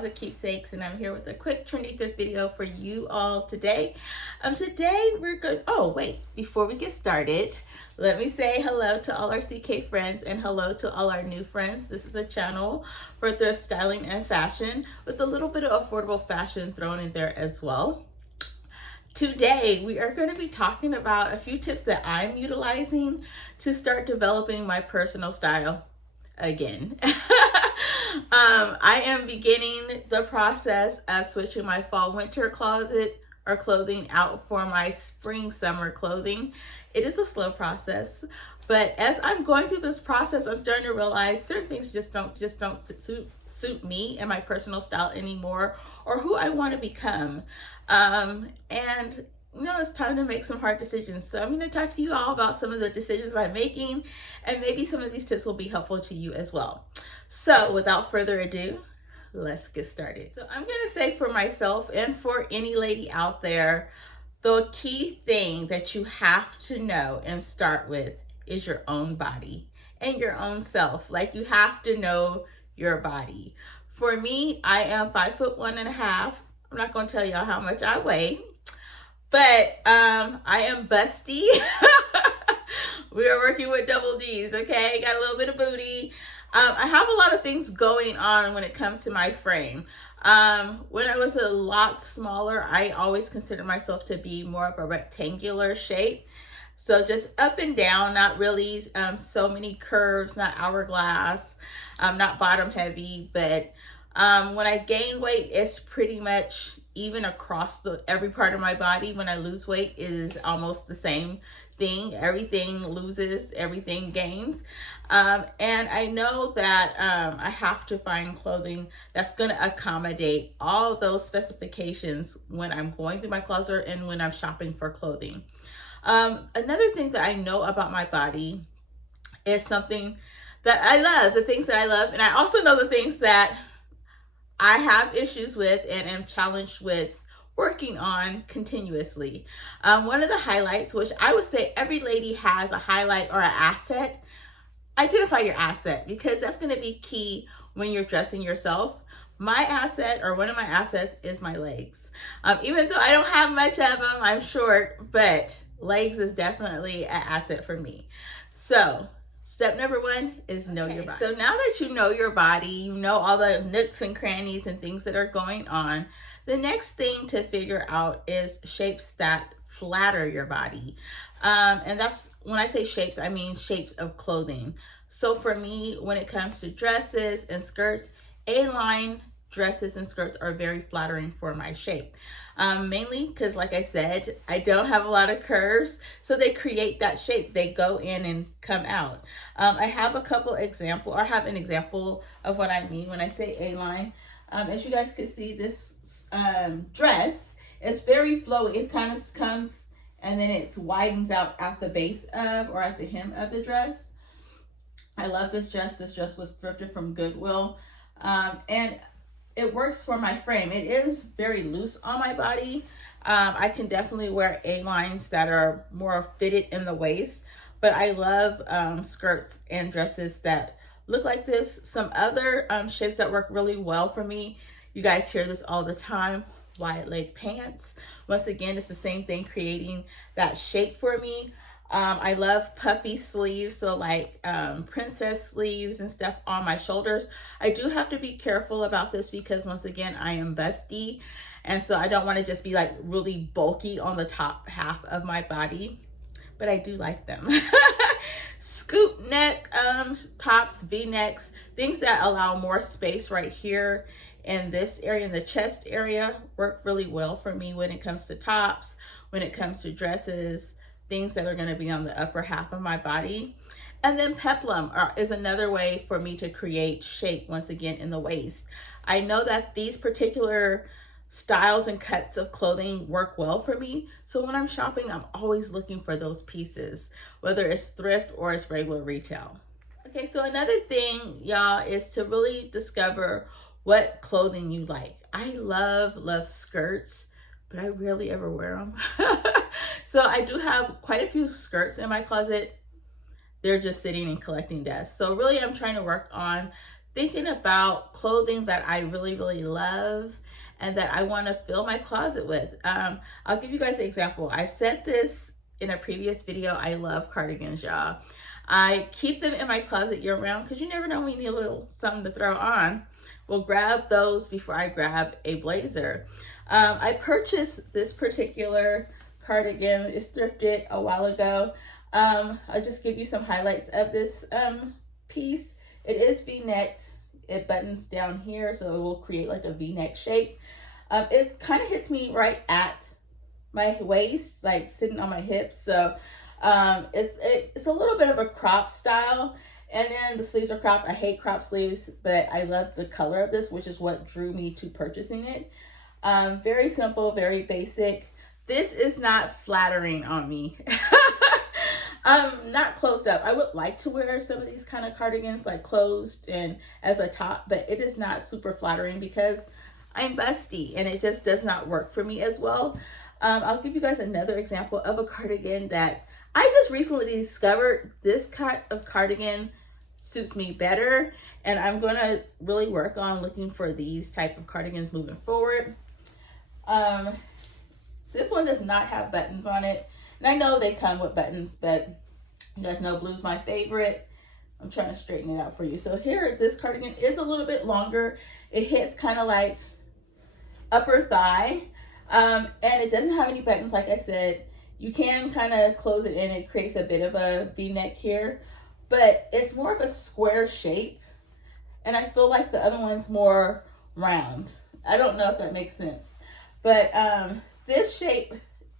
closet keepsakes, and I'm here with a quick trendy thrift video for you all today. Today we're good. Oh wait, before we get started, let me say hello to all our CK friends and hello to all our new friends. This is a channel for thrift styling and fashion with a little bit of affordable fashion thrown in there as well. Today, we are going to be talking about a few tips that I'm utilizing to start developing my personal style again. I am beginning the process of switching my fall winter closet or clothing out for my spring summer clothing. It is a slow process, but as I'm going through this process, I'm starting to realize certain things just don't suit me and my personal style anymore, or who I want to become. And you know, it's time to make some hard decisions. So I'm going to talk to you all about some of the decisions I'm making, and maybe some of these tips will be helpful to you as well. So without further ado, let's get started. So I'm going to say for myself and for any lady out there, the key thing that you have to know and start with is your own body and your own self. Like, you have to know your body. For me, I am 5'1.5". I'm not going to tell y'all how much I weigh, but I am busty. We are working with double D's, okay? Got a little bit of booty. I have a lot of things going on when it comes to my frame. When I was a lot smaller, I always considered myself to be more of a rectangular shape. So just up and down, not really so many curves, not hourglass, not bottom heavy, but when I gain weight, it's pretty much even across every part of my body. When I lose weight, it is almost the same thing. Everything loses, everything gains. And I know that I have to find clothing that's going to accommodate all those specifications when I'm going through my closet and when I'm shopping for clothing. Another thing that I know about my body is something that I love, the things that I love. And I also know the things that I have issues with and am challenged with working on continuously. One of the highlights, which I would say every lady has a highlight or an asset. Identify your asset, because that's going to be key when you're dressing yourself. My asset, or one of my assets, is my legs. Even though I don't have much of them, I'm short, but legs is definitely an asset for me. So step number one is know your body. So now that you know your body, you know all the nooks and crannies and things that are going on, the next thing to figure out is shapes that flatter your body. And that's, when I say shapes, I mean shapes of clothing. So for me, when it comes to dresses and skirts, A-line dresses and skirts are very flattering for my shape. Mainly because, like I said, I don't have a lot of curves, so they create that shape. They go in and come out. I have a couple example, or have an example of what I mean when I say A-line. As you guys can see, this dress is very flowy. It kind of comes and then it widens out at the base of, or at the hem of the dress. I love this dress. This dress was thrifted from Goodwill. And it works for my frame. It is very loose on my body. I can definitely wear A-lines that are more fitted in the waist, but I love skirts and dresses that look like this. Some other shapes that work really well for me, you guys hear this all the time, wide leg pants. Once again, it's the same thing, creating that shape for me. I love puffy sleeves, so like princess sleeves and stuff on my shoulders. I do have to be careful about this because, once again, I am busty, and so I don't want to just be like really bulky on the top half of my body, but I do like them. Scoop neck tops, V-necks, things that allow more space right here in this area, in the chest area, work really well for me when it comes to tops, when it comes to dresses, things that are going to be on the upper half of my body. And then peplum is another way for me to create shape, once again, in the waist. I know that these particular styles and cuts of clothing work well for me, so when I'm shopping, I'm always looking for those pieces, whether it's thrift or it's regular retail. Okay, so another thing, y'all, is to really discover what clothing you like. I love skirts, but I rarely ever wear them. So I do have quite a few skirts in my closet. They're just sitting and collecting dust. So really, I'm trying to work on thinking about clothing that I really, really love and that I want to fill my closet with. I'll give you guys an example. I've said this in a previous video. I love cardigans, y'all. I keep them in my closet year round because you never know when you need a little something to throw on. We'll grab those before I grab a blazer. I purchased this particular cardigan. It's thrifted a while ago. I'll just give you some highlights of this piece. It is V-necked. It buttons down here, so it will create like a V-neck shape. It kind of hits me right at my waist, like sitting on my hips. So it's a little bit of a crop style. And then the sleeves are cropped. I hate crop sleeves, but I love the color of this, which is what drew me to purchasing it. Very simple, very basic. This is not flattering on me. Not closed up. I would like to wear some of these kind of cardigans like closed and as a top, but it is not super flattering because I'm busty and it just does not work for me as well. I'll give you guys another example of a cardigan that I just recently discovered. This kind of cardigan suits me better, and I'm gonna really work on looking for these type of cardigans moving forward. This one does not have buttons on it, and I know they come with buttons, but you guys know blue's my favorite. I'm trying to straighten it out for you. So here, this cardigan is a little bit longer. It hits kind of like upper thigh, and it doesn't have any buttons. Like I said, you can kind of close it in. It creates a bit of a V-neck here, but it's more of a square shape, and I feel like the other one's more round. I don't know if that makes sense, but this shape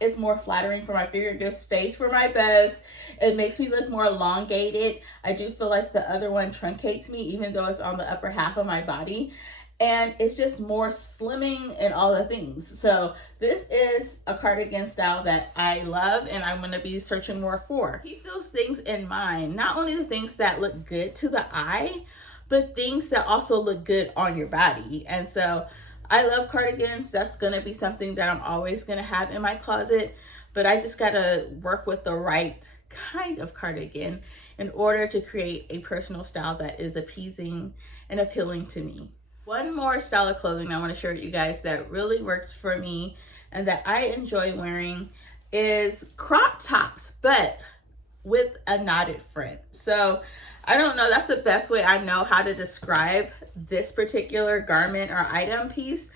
is more flattering for my figure. It gives space for my bust. It makes me look more elongated. I do feel like the other one truncates me, even though it's on the upper half of my body. And it's just more slimming and all the things. So this is a cardigan style that I love and I'm gonna be searching more for. Keep those things in mind. Not only the things that look good to the eye, but things that also look good on your body. And so I love cardigans. That's gonna be something that I'm always gonna have in my closet, but I just gotta work with the right kind of cardigan in order to create a personal style that is appeasing and appealing to me. One more style of clothing I want to share with you guys that really works for me and that I enjoy wearing is crop tops, but with a knotted front. So I don't know, that's the best way I know how to describe this particular garment or item piece.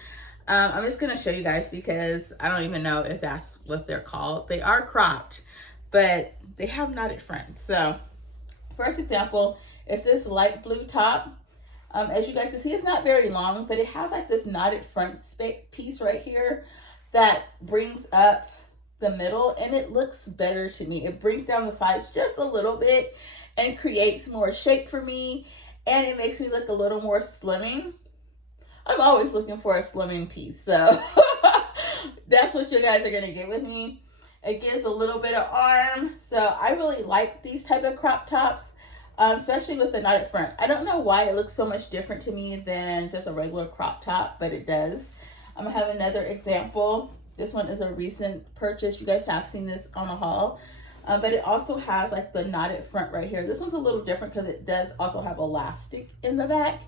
I'm just going to show you guys because I don't even know if that's what they're called. They are cropped, but they have knotted fronts. So first example is this light blue top. As you guys can see, it's not very long, but it has like this knotted front piece right here that brings up the middle, and it looks better to me. It brings down the sides just a little bit and creates more shape for me, and it makes me look a little more slimming. I'm always looking for a slimming piece, so that's what you guys are gonna get with me. It gives a little bit of arm, so I really like these type of crop tops. Especially with the knotted front. I don't know why it looks so much different to me than just a regular crop top, but it does. I'm gonna have another example. This one is a recent purchase. You guys have seen this on a haul, but it also has like the knotted front right here. This one's a little different because it does also have elastic in the back,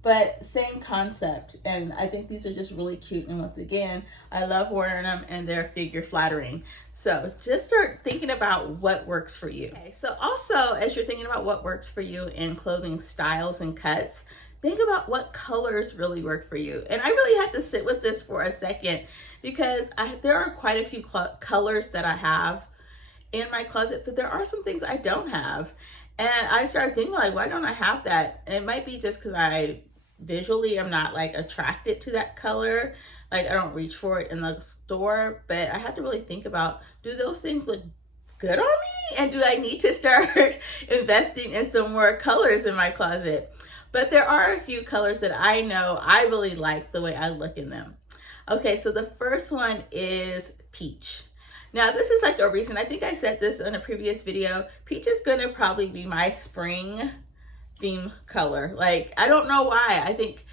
but same concept. And I think these are just really cute. And once again, I love wearing them and they're figure flattering. So just start thinking about what works for you. Okay, so also as you're thinking about what works for you in clothing styles and cuts, think about what colors really work for you. And I really had to sit with this for a second because there are quite a few colors that I have in my closet, but there are some things I don't have. And I started thinking like, why don't I have that? And it might be just because visually I'm not like attracted to that color. Like I don't reach for it in the store, but I had to really think about, do those things look good on me? And do I need to start investing in some more colors in my closet? But there are a few colors that I know I really like the way I look in them. Okay, so the first one is peach. Now this is like a recent, I think I said this in a previous video, peach is gonna probably be my spring theme color. Like, I don't know why. I think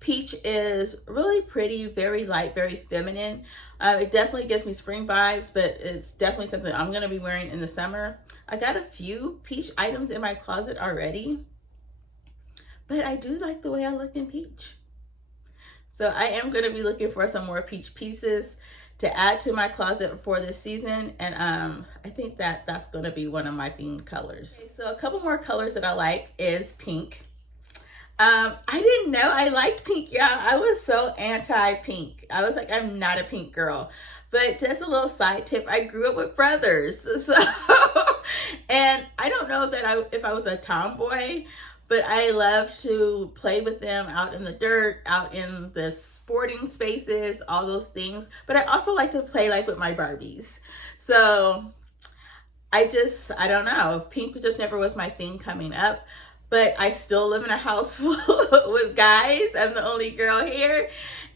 peach is really pretty, very light, very feminine. It definitely gives me spring vibes, but it's definitely something I'm gonna be wearing in the summer. I got a few peach items in my closet already, but I do like the way I look in peach. So I am going to be looking for some more peach pieces to add to my closet for this season. And I think that that's going to be one of my themed colors. Okay, so a couple more colors that I like is pink. I didn't know I liked pink, y'all. I was so anti-pink. I was like, I'm not a pink girl. But just a little side tip, I grew up with brothers. So, and I don't know that if I was a tomboy, but I love to play with them out in the dirt, out in the sporting spaces, all those things. But I also like to play like with my Barbies. So I don't know. Pink just never was my thing coming up. But I still live in a house with guys. I'm the only girl here.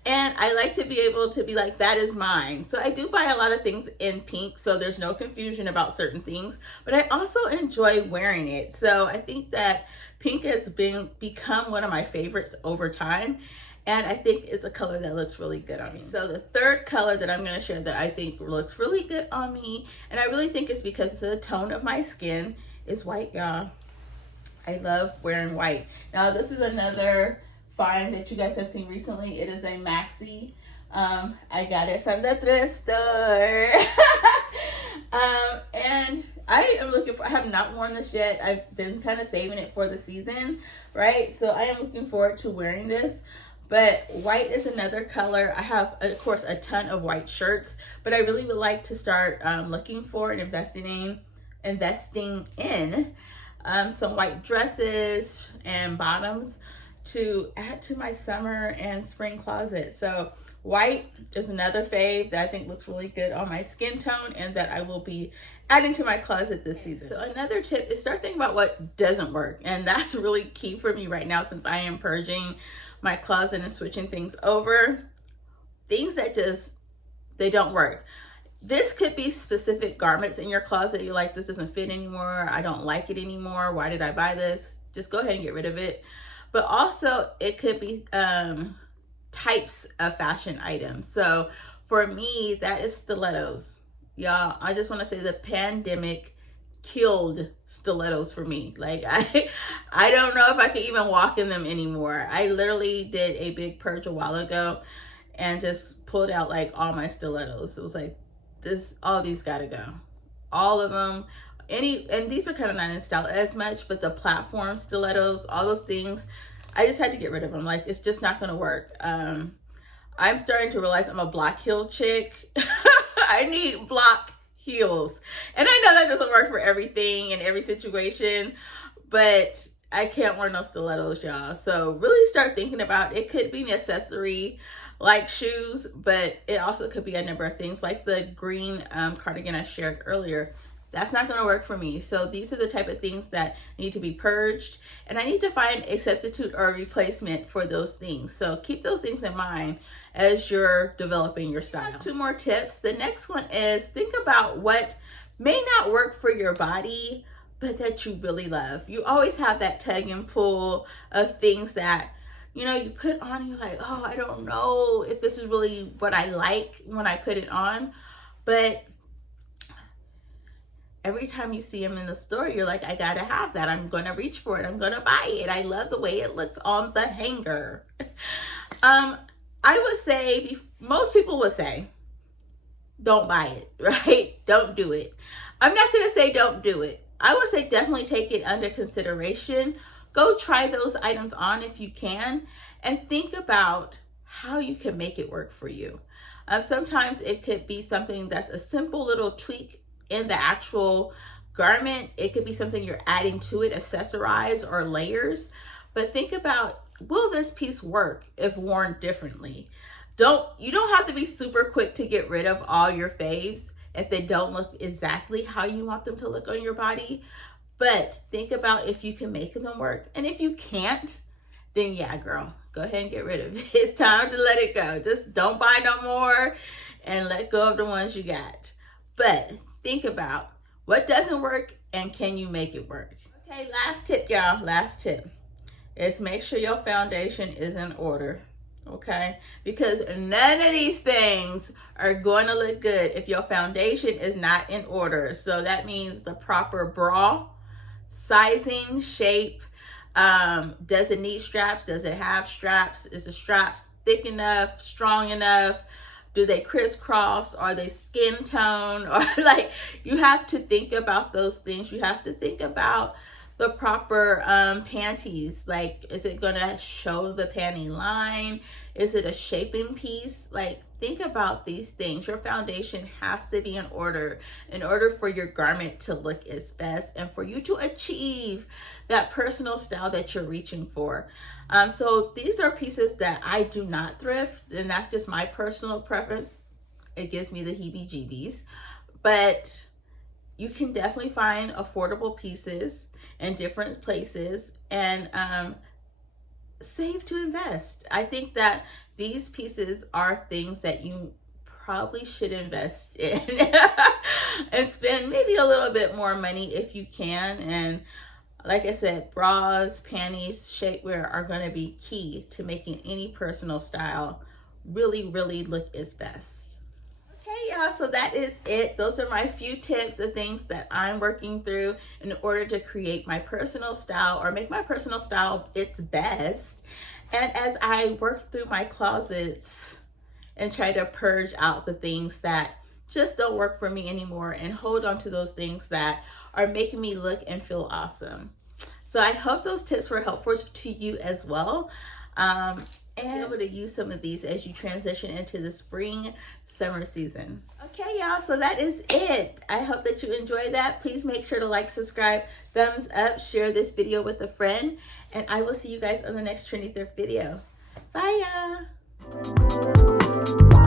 And I like to be able to be like, that is mine. So I do buy a lot of things in pink, so there's no confusion about certain things. But I also enjoy wearing it. So I think that pink has become one of my favorites over time. And I think it's a color that looks really good on me. So the third color that I'm going to share that I think looks really good on me, and I really think it's because it's the tone of my skin, is white, y'all. I love wearing white. Now this is another find that you guys have seen recently. It is a maxi. I got it from the thrift store. And I am looking for, I have not worn this yet. I've been kind of saving it for the season, right? So I am looking forward to wearing this. But white is another color. I have, of course, a ton of white shirts, but I really would like to start looking for and investing in some white dresses and bottoms to add to my summer and spring closet. So white is another fave that I think looks really good on my skin tone and that I will be adding to my closet this season. So another tip is start thinking about what doesn't work. And that's really key for me right now since I am purging my closet and switching things over. Things that they don't work. This could be specific garments in your closet. You're like, this doesn't fit anymore. I don't like it anymore. Why did I buy this? Just go ahead and get rid of it. But also it could be types of fashion items. So for me, that is stilettos. Y'all, I just want to say the pandemic killed stilettos for me. Like I don't know if I can even walk in them anymore. I literally did a big purge a while ago and just pulled out like all my stilettos. It was like, all these gotta go, all of them. And these are kind of not in style as much, but the platform stilettos, all those things, I just had to get rid of them. Like, it's just not gonna work. I'm starting to realize I'm a block heel chick. I need block heels, and I know that doesn't work for everything and every situation, but I can't wear no stilettos, y'all. So really start thinking about it. Could be an accessory like shoes, but it also could be a number of things like the green cardigan I shared earlier. That's not going to work for me. So these are the type of things that need to be purged, and I need to find a substitute or a replacement for those things. So keep those things in mind as you're developing your style. Two more tips. The next one is think about what may not work for your body, but that you really love. You always have that tug and pull of things that, you know, you put on and you're like, oh, I don't know if this is really what I like when I put it on. But every time you see them in the store, you're like, I gotta have that. I'm gonna reach for it. I'm gonna buy it. I love the way it looks on the hanger. I would say, most people would say, don't buy it, right? Don't do it. I'm not gonna say don't do it. I would say definitely take it under consideration. Go try those items on if you can, and think about how you can make it work for you. Sometimes it could be something that's a simple little tweak in the actual garment. It could be something you're adding to it, accessorize or layers. But think about, will this piece work if worn differently? You don't have to be super quick to get rid of all your faves if they don't look exactly how you want them to look on your body. But think about if you can make them work. And if you can't, then yeah, girl, go ahead and get rid of it. It's time to let it go. Just don't buy no more and let go of the ones you got. But think about what doesn't work and can you make it work? Okay, last tip, y'all. Last tip is make sure your foundation is in order. Okay, because none of these things are going to look good if your foundation is not in order. So that means the proper bra, sizing, shape, Does it need straps? Does it have straps? Is the straps thick enough, strong enough? Do they crisscross? Are they skin tone? Or like, you have to think about those things. You have to think about the proper panties. Like, is it gonna show the panty line? Is it a shaping piece? Like, think about these things. Your foundation has to be in order for your garment to look its best and for you to achieve that personal style that you're reaching for. So these are pieces that I do not thrift, and that's just my personal preference. It gives me the heebie-jeebies, but you can definitely find affordable pieces in different places and save to invest. I think that these pieces are things that you probably should invest in and spend maybe a little bit more money if you can. And like I said, bras, panties, shapewear are going to be key to making any personal style really, really look its best. Okay, y'all, so that is it. Those are my few tips of things that I'm working through in order to create my personal style or make my personal style its best. And as I work through my closets and try to purge out the things that just don't work for me anymore and hold on to those things that are making me look and feel awesome. So I hope those tips were helpful to you as well. And be able to use some of these as you transition into the spring, summer season. Okay, y'all, so that is it. I hope that you enjoyed that. Please make sure to like, subscribe, thumbs up, share this video with a friend, and I will see you guys on the next Trendy Thrift video. Bye, y'all.